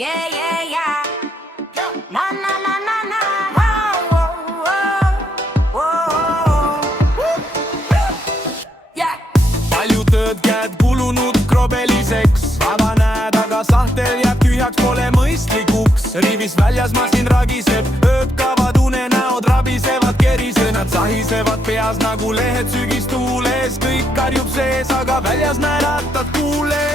Yeah, yeah, yeah. Na, na, na, na, na. Wow, wow, wow, wow. Yeah. Palju tööd käed kulunud krobeliseks, aga näed, aga sahtel jääb tühjaks, pole mõistlikuks. Rivis väljas masin ragiseb, ööd kavad, unenäod rabisevad, kerisõnad sahisevad peas nagu lehed sügistuules. Kõik karjub sees, aga väljas näed, attad kuules.